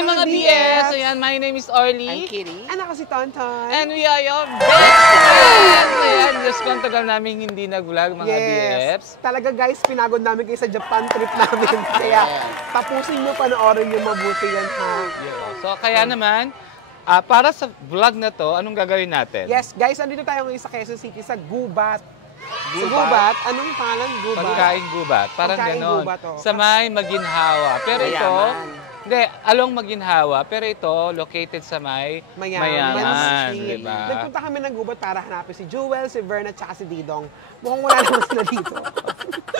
Hi mga BS! Ayan, my name is Orly. I'm Kitty. And ako si Tonton. And we are your best friends! Ayan, just kung tagal namin hindi nag-vlog mga BFs. Talaga guys, pinagod namin kayo sa Japan trip namin. Kaya tapusin nyo panoorin yung mabuti yan ha. So kaya naman, para sa vlog na to, anong gagawin natin? Yes, guys, andito tayo ngayon sa Quezon City sa Gubat. Sa Gubat, anong pangalan? Gubat? Pagkain gubat. Parang Pagkain ganon. gubat, oh. Sa may Maginhawa. Pero ito, hindi, along Maginhawa. Pero ito, located sa may Mayaman. Diba? Nagpunta kami ng Gubat para hanapin si Jewel, si Verna, at si Didong. Mukhang wala naman sila dito.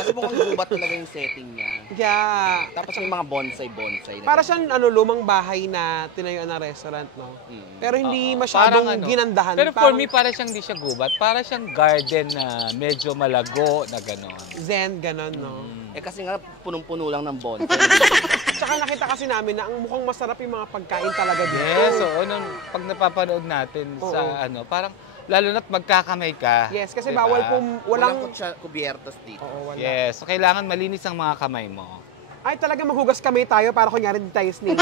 Kasi mukhang gubat talaga yung setting niya. Yeah. Tapos yung mga bonsai-bonsai. Para siyang lumang bahay na tinayuan ng restaurant, no? Pero hindi masyadong ginandahan. Pero for me, para siyang di siya gubat. Para siyang garden na medyo malago na gano'n. Zen, gano'n, no? Eh kasi nga, punong-puno lang ng bonsai. Tsaka nakita kasi namin na ang mukhang masarap yung mga pagkain talaga dito. Yes, oo. Pag napapanood natin sa parang lalo na't magkakamay ka. Yes, kasi diba? bawal po, walang kubiertos dito. Oo, wala. Yes, so kailangan malinis ang mga kamay mo. Ay, talaga maghugas kamay tayo para kunyari di tayo snake.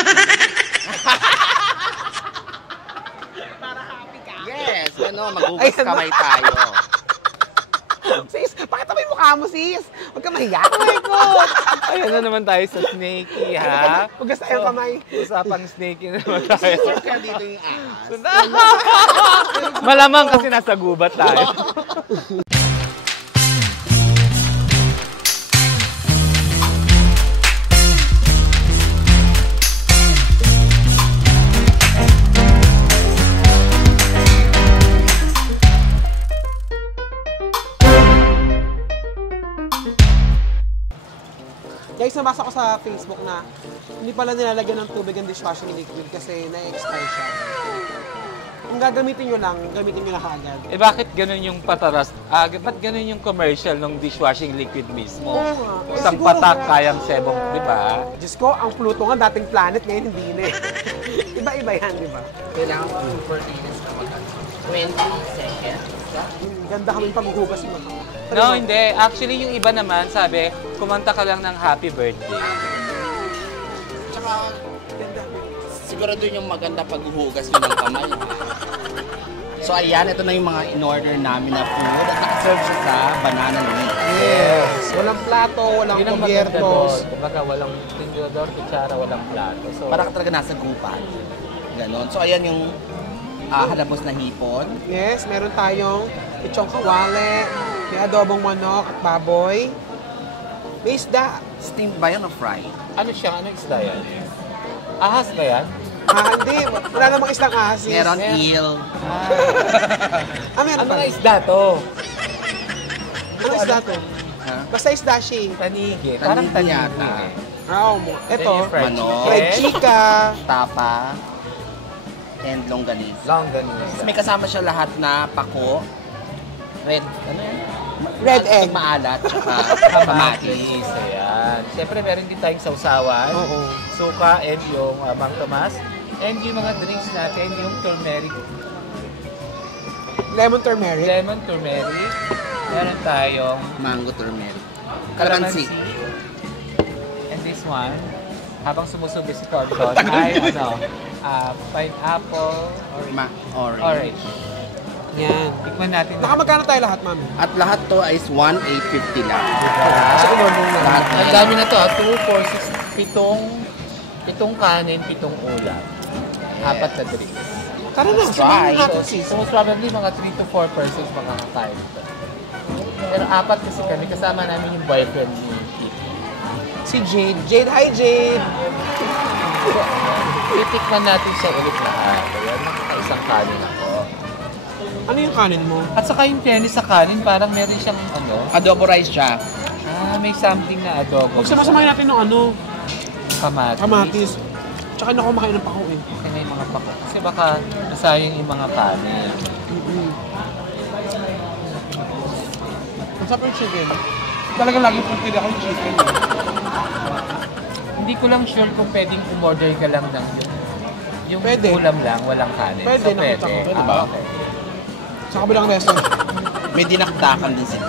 Para happy ka. Yes, maghugas kamay tayo. Sis, pakita mo yung mukha mo, sis. Huwag ka mahiya. Oh my God! Ayan na naman tayo sa snakey, ha? Hugas tayo kamay. Usapang snakey na naman tayo. Sure ka dito yung ahas. Malamang kasi nasa gubat tayo. Guys, nabasa ko sa Facebook na hindi pala nilalagyan ng tubig ang dishwashing liquid kasi na-expire siya. Kung gagamitin nyo lang agad. Eh bakit ganun yung pataras? Ba't ganun yung commercial ng dishwashing liquid mismo? Isang patak, kayang sebong, di ba? Diyos ko, ang Pluto nga dating planet, ngayon hindi na eh. Iba-iba yan, di ba? Kailangan ko super linis na mag 20 seconds. Ganda kami paghuhugas mo. No, hindi. Actually, yung iba naman, sabi, kumanta ka lang ng happy birthday. Tsaka, siguro doon yung maganda paghuhugas yun ng kamay. So ayan, ito na yung mga in-order namin na food at nakaserve siya sa banana leaf. Yes. Walang plato, walang kubiertos. Kumbaga, walang tinidor, kutsara, walang plato. So, Para ka talaga nasa gupat. Ganon. So ayan yung halabos na hipon. Yes, meron tayong pichong kawale, may adobong manok at baboy. May isda. Steamed ba yan o fried? ano siya? Ano isda yan? Ahas ba yan? Hindi. Wala namang isdang asis. Meron eel. Meron Ano pa. na isda to? Ano isda to? Ha? Basta isda siya. Tanigi. Parang Tanigi tanigi. yata. Ito. Manok. Fried chica. Tapa. And longganisa. Longganisa. May kasama siya lahat na pako. Red, ano yan? Red egg. Maalat, tsaka kamatis. Ayan. Siyempre, meron din tayong sausawan. Oo. Suka and yung Mang Tomas. And yung mga drinks natin, yung turmeric. Lemon turmeric. Lemon turmeric. Meron tayong Mango turmeric. Kalamansi. And this one, habang sumusubi si Tonton, ay pineapple, orange. Yan. Tikman natin. Baka magkano tayo lahat, mami? At lahat to is 1,850 lang. Kasi umorder na. Lahat na Ang yan. dami na to, 2, 4, 6, 7 kanin, 7 ulam. 4 na drinks. Tara na, sumahan natin sis. So most probably mga 3 to 4 persons makakakain ito. Pero 4 kasi kami, kasama namin yung boyfriend ni Kitty. Si Jade. Jade, hi Jade! So, titikman natin siya ulit lahat. Ayan, isang kanin ako. Ano yung kanin mo? At saka yung tennis sa kanin, parang meron siyang Adobo rice siya. may something na adobo. Huwag samasamahin natin ng Kamatis. kamatis. Tsaka na kumakain ng pako eh. Kasi may mga pako. Kasi baka nasayang yung mga kanin. Masarap yung chicken. Talagang lagi pulpili ako yung chicken. Hindi ko lang sure kung pwedeng umorder ka lang ng yung Pwede. ulam lang, walang kanin. Pwede, so, nakita ko. Pwede ba? Okay. Sa kabilang restaurant. May dinakdakan din sila.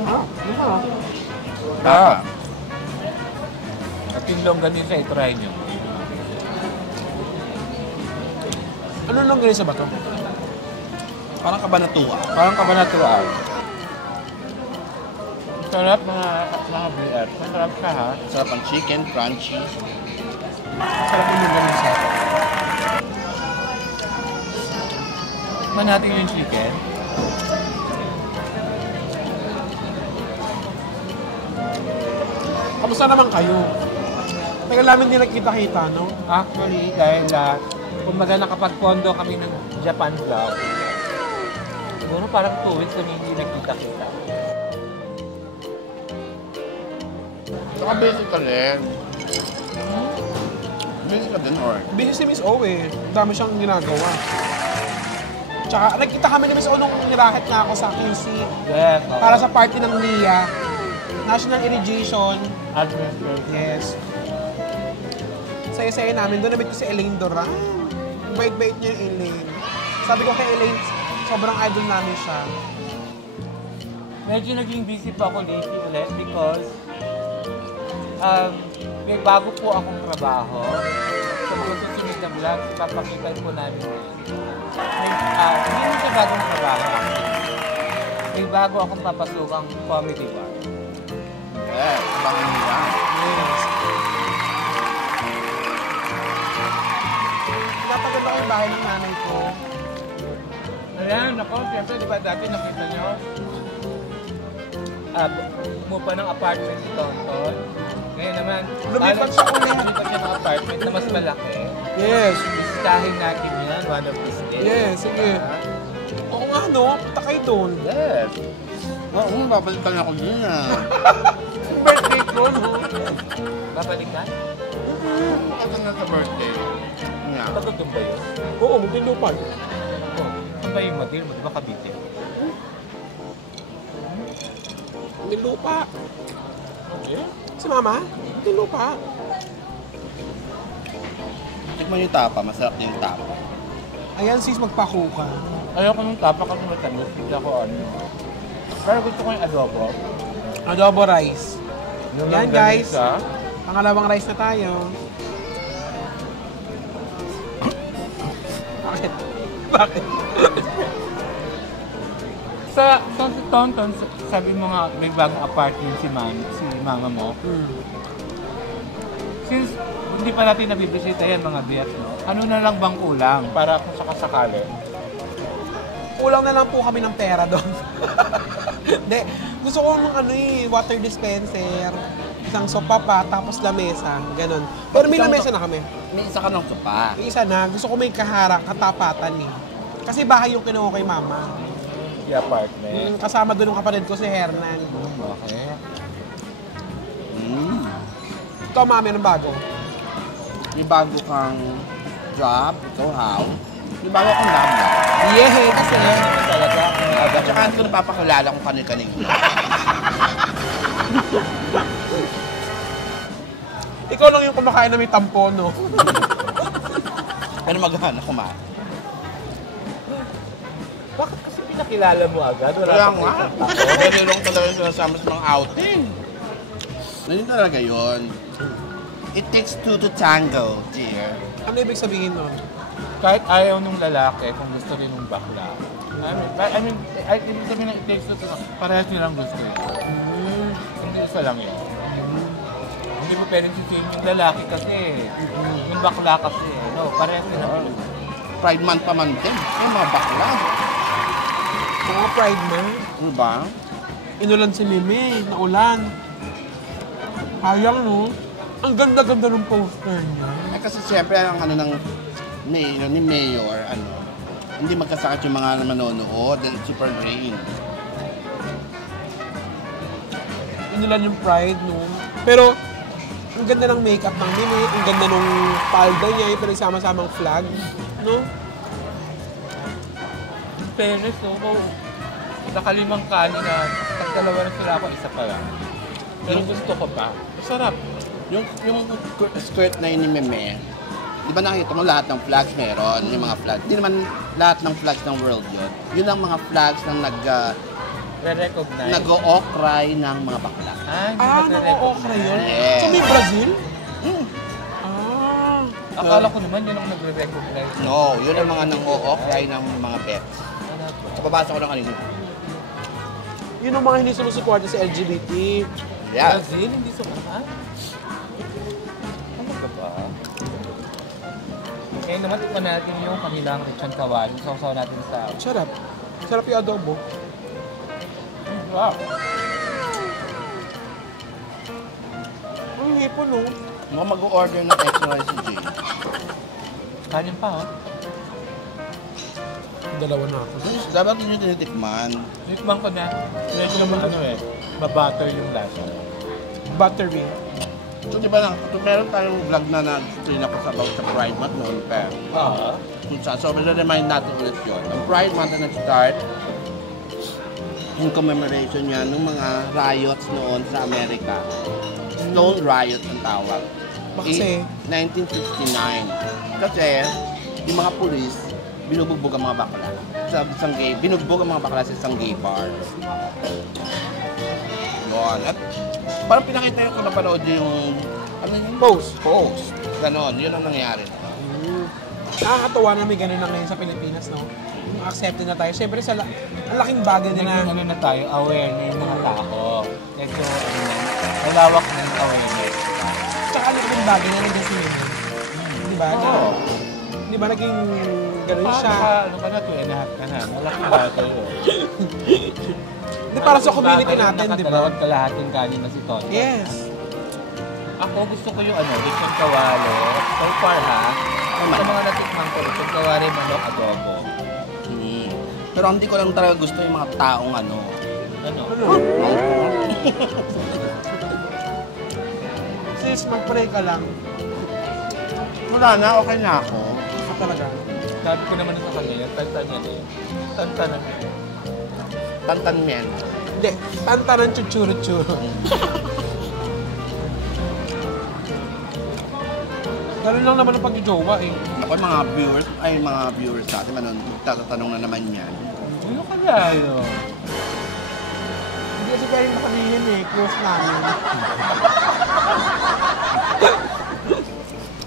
Tapa. Tapa. Yung longganisa, i-try nyo. Ano longganisa ba to? Parang kabanatuan. Parang kabanatuan. Sarap mga BF. Masarap siya ha. Sarap ang chicken, crunchy. Sarap yung longganisa. Man natin yung chicken. Kamusta naman kayo? Tagal namin din nakita-kita, no? Actually, dahil kumbaga nakapag-pondo kami ng Japan vlog. Siguro parang 2 weeks kami hindi nagkita-kita. Saka busy ka rin. Busy ka din, or? Busy si Miss O eh. Ang dami siyang ginagawa. Tsaka nagkita kami ni Miss O nung niraket na ako sa QC. Yes. Para sa party ng NIA. National Irrigation. Administration. Yes. Saya-saya namin. Doon nabit ko si Elaine Duran. Bait-bait niya yung Elaine. Sabi ko kay Elaine, sobrang idol namin siya. Medyo naging busy pa ako lately ulit because may bago po akong trabaho. Sa mga susunod na vlog, papakitan po namin yun. Hindi mo siya bagong trabaho. May bago akong papasukang comedy bar. Yes, bangin nila. Yes. Napaganda ko yung bahay ng nanay ko. Ayan, ako, siyempre, di ba dati nakita nyo? Umupa ng apartment si Tonton. Ngayon naman, Lumipat siya ulit. Lumipat siya ng apartment na mas malaki. Yes. Bisitahin natin yan, one of these days. Yes, sige. Oo nga, no? Punta kayo doon. Yes. Oo, babalikan ako din Birthday ko, no? Babalik ka? Kasi nga sa birthday. Nga. Pagkagam ba yun? Oo, magtindupan. Ano ba yung Madil mo? Di ba Cavite? Magtindupa. Okay. Si Mama, magtindupa. Tikman yung tapa, masarap din yung tapa. Ayan sis, magpakuka. Ayoko nung tapa kasi matamis. Hindi ako ano. Pero gusto ko yung adobo. Adobo rice. Yung Yan guys. longganisa. Pangalawang rice na tayo. Bakit? Bakit? Sa si Tonton, sabi mo nga may bagong apartment si mama mo. Since hindi pa natin nabibisita yan mga BF, no? Ano na lang bang kulang para kung sakasakali? Kulang na lang po kami ng pera doon. Hindi. Gusto ko ng water dispenser, isang sopa pa, tapos lamesa, ganun. Pero may lamesa na kami. May isa ka ng sopa. May isa na. Gusto ko may kaharang, katapatan eh. Kasi bahay yung kinuha kay Mama. The apartment. Kasama doon yung kapatid ko si Hernan. Okay. Ito, Mami, anong bago? May bago kang job, ikaw how? May bago kang lambda. Yeah, kasi Talaga. At saka ito napapakilala kung kanil-kanil. ikaw lang yung kumakain na may tampo, no? Ano maghanap kumain? Bakit kasi pinakilala mo agad? Wala Kaya pa nga. Pwede lang talaga yung sinasama sa mga outing. Ganyan talaga yun. It takes two to tango, dear. Ano ibig sabihin nun? Kahit ayaw nung lalaki, kung gusto rin nung bakla. Ibig sabihin na it takes two to parehas nilang gusto yun. Hindi isa lang yun. Hindi mo pwedeng sisihin yung lalaki kasi. Yung bakla kasi. No, parehas nilang gusto. Pride month pa man din. Ay, mga bakla. Mga Pride Month. Ano ba? Inulan si Mimi, naulan. Hayang, no? Ang ganda-ganda ng poster niya. Eh, kasi siyempre ang ano ni Mayor, hindi magkasakit yung mga manonood dahil super rain. Inulan yung Pride, no? Pero, ang ganda ng makeup ng Mimi, ang ganda ng palda niya, yung pinagsama-samang flag, no? Fairness, no? Nakalimang kali na tagdalawa na sila ako, isa pa lang. Pero gusto ko pa. Masarap. Yung skirt na yun ni Meme, di ba nakita mo lahat ng flags meron? Yung mga flags. Hindi naman lahat ng flags ng world yun. Yun ang mga flags na Re-recognize. nag-o-okray ng mga bakla. Ah, naka-okra yun? Yes. So may Brazil? Akala ko naman yun ang nagre-recognize. No, yun ang mga nang-o-offline ng mga pets. Sa babasa ko lang kanina. Yun ang mga hindi sumusuporta sa LGBT. Yeah. Brazil, hindi sumahan. Ano ka ba? Ngayon naman, tikman natin yung kanilang lechon kawali. Sausaw natin sa... Sarap. Sarap yung adobo. Wow. Ang hipo, no? Mga mag-order ng extra rice si Jay. Kanin pa, ha? Dalawa na ako. Dapat yun yung tinitikman. Tikman ko na. Medyo naman ano eh, mabutter yung lasa. Buttery. So, di ba meron tayong vlog na nag-screen ako sa about sa Pride Month noon, pero kung saan. So, remind natin ulit yun. Ang Pride Month na nag-start, in commemoration yan ng mga riots noon sa Amerika. Stone Riot ang tawag. Kasi? 1969. Kasi, yung mga pulis, binubugbog ang mga bakla. Sa isang gay, binugbog ang mga bakla sa isang gay bar. Yun. At parang pinakita yung kung napanood yung ano yun? Post. Ganon. Yun ang nangyari. Nakakatawa na may ganun na ngayon sa Pilipinas, no? Yung accepted na tayo. Siyempre, ang laking bagay din na... Ano na tayo, aware na yung mga tao. Medyo, malawak na yung awareness. Tsaka ang laking bagay na nandiyan si Mimon. Di ba? Oo. Di ba naging ganun siya? Ano ka na, 2.5 ka na. Malaki bagay yun. Di para sa community natin, di ba? Nakatalawag kalahating kanin na si Tonton. Yes. Ako gusto ko yung lechon kawali. So far ha, sa mga natikman ko, lechon kawali, manok, adobo. Pero hindi ko lang talaga gusto yung mga taong ano. Ano? Sis, mag-pray ka lang. Wala na, okay na ako. Gusto talaga. Sabi ko naman sa kanila, tantanan eh. Tantanan eh. Tantan men. Hindi, tanta ng chuchuro-churo. Ganun lang naman ang pag-jowa eh. Ako mga viewers natin, tatanong na naman yan. Ano kaya yun? Hindi kasi pwedeng makabihin eh, close namin.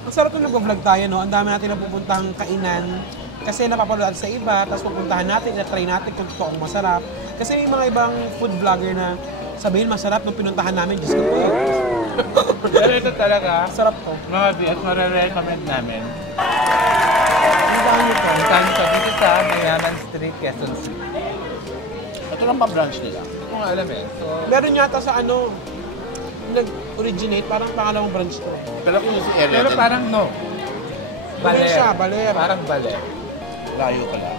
Ang sarap nung nag-vlog tayo, no? Ang dami natin napupuntang kainan. Kasi napapanood sa iba, tapos pupuntahan natin, na-try natin kung totoong masarap. Kasi may mga ibang food vlogger na sabihin masarap nung pinuntahan namin, Diyos ko po. Pero ito talaga, Sarap to. mga BS, marirecommend namin. Puntahan nyo to. Puntahan nyo dito sa Mayaman Street, Quezon City. Ito lang pa branch nila. Hindi ko nga alam eh. So, Meron yata sa ano, nag-originate, parang pangalawang branch to. Pero kung yung si area pero din, parang no. Baler siya, baler. Parang baler. layo pala.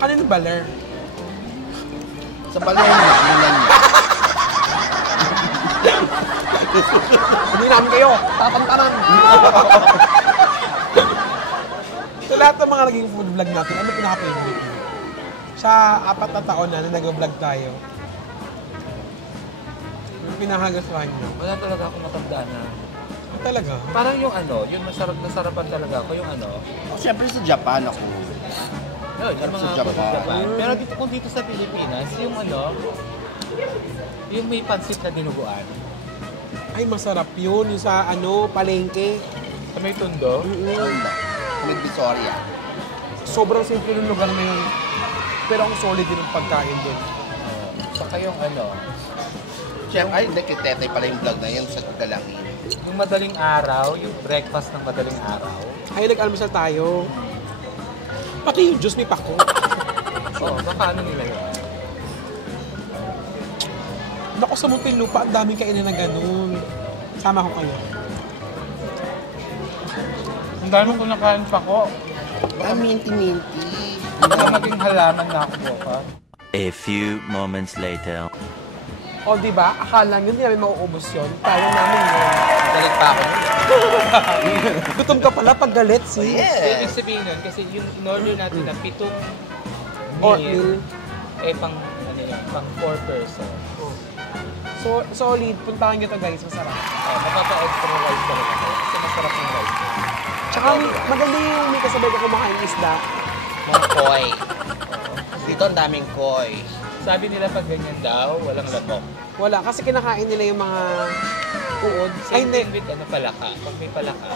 Ano yung baler? Sa Baler na, nilan niya. Hindi namin kayo, tatantanan. So lahat ng mga naging food vlog natin, ano pinaka-favorite mo? Sa 4 na taon na nag-vlog tayo. Ano pinakagustuhan nyo? Wala talaga ako matandaan na. Talaga? Parang yung yung nasarapan talaga ako, yung Oh, siyempre sa Japan ako. Yun, yung Sarap mga sa Japan. food Japan. Pero kung dito sa Pilipinas, yung yung may pansit na dinuguan. Ay, masarap yun. Yung sa palengke. Sa may tundo. With Victoria. Sobrang simple ng lugar na yun. Pero ang solid din ang pagkain din. Saka yung Siyempre, ay, hindi, kitete pala yung vlog na yan sa Galangin. yung madaling araw, yung breakfast ng madaling araw. Ay, nag-almusal tayo. Pati yung juice may pako. Oo, baka nila yun. Naku, sa Muntinlupa, ang daming kainan na ganun. Sama ko kayo. Ang dami ko nakain pa ko. Minty-minty. Baka maging halaman na ako pa. A few moments later. O, di ba? Akala nyo, hindi namin mauubos yun. Tayo namin yun. Galit pa ako. Gutom ka pala pag galit, sis. Ibig sabihin nun, kasi yung in-order natin na 7 Oatmeal. meal, pang 4 person. So, solid. Puntahan nyo to, guys. Masarap. Mapapa-extra rice talaga ako. Kasi masarap yung rice. Tsaka, maganda yung may kasabay ka kumakain isda. Mga koi. Dito ang daming koi. Sabi nila pag ganyan daw, walang labok. Wala. Kasi kinakain nila yung mga uod. Ay, Same hindi. thing with palaka. Pag may palaka,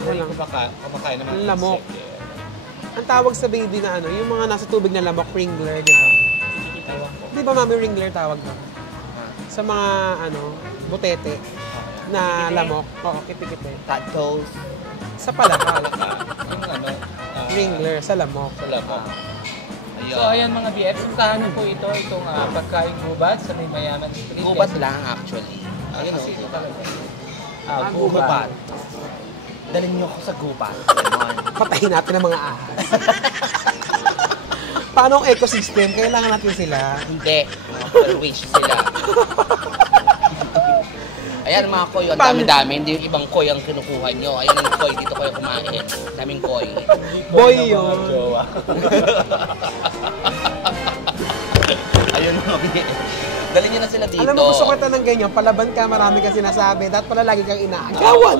Walang. kumakain naman. Ang lamok. insect, eh. Ang tawag sa baby na ano, yung mga nasa tubig na lamok, ringler, di ba? Ewan ko. Di ba mami ringler tawag doon? Sa mga ano, butete na lamok. Oo, kiti-kiti. Tadpoles. Sa palaka. Palaka. Yung Ringler, sa lamok. sa lamok. So ayan mga BFs, puntahan niyo po itong pagkain gubat sa may Mayaman Street. Gubat lang actually. Ayun Ayun kasi o. ito talaga. Gubat. Dalhin niyo ako sa gubat. Ganon. Patayin natin ang mga ahas. Paano ang ecosystem? Kailangan natin sila. Hindi. Mga wish sila. Ayan mga koy, ang dami-dami. Hindi yung ibang koy ang kinukuha nyo. Ayan ang koy, dito kayo kumain. Daming koy. Boy Ng mga yun. jowa. Ayun mga bini. Dalhin nyo na sila dito. Alam mo, gusto kita ng ganyan. Palaban ka, marami kang sinasabi. Dapat pala lagi kang inaagawan.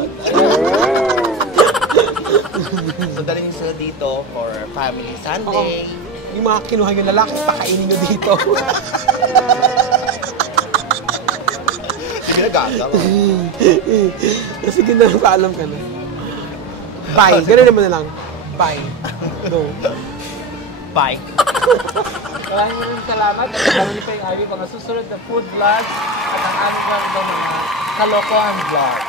So dalhin nyo sila dito for family Sunday. Yung mga kinuha yung lalaki, pakainin nyo dito. Sige na gagawa. Sige na, paalam ka na. Bye. Ganun naman na lang. Bye. Go. Bye. Maraming salamat at marami pa yung aming mga susunod na food vlogs at ang aming mga kalokohan vlog.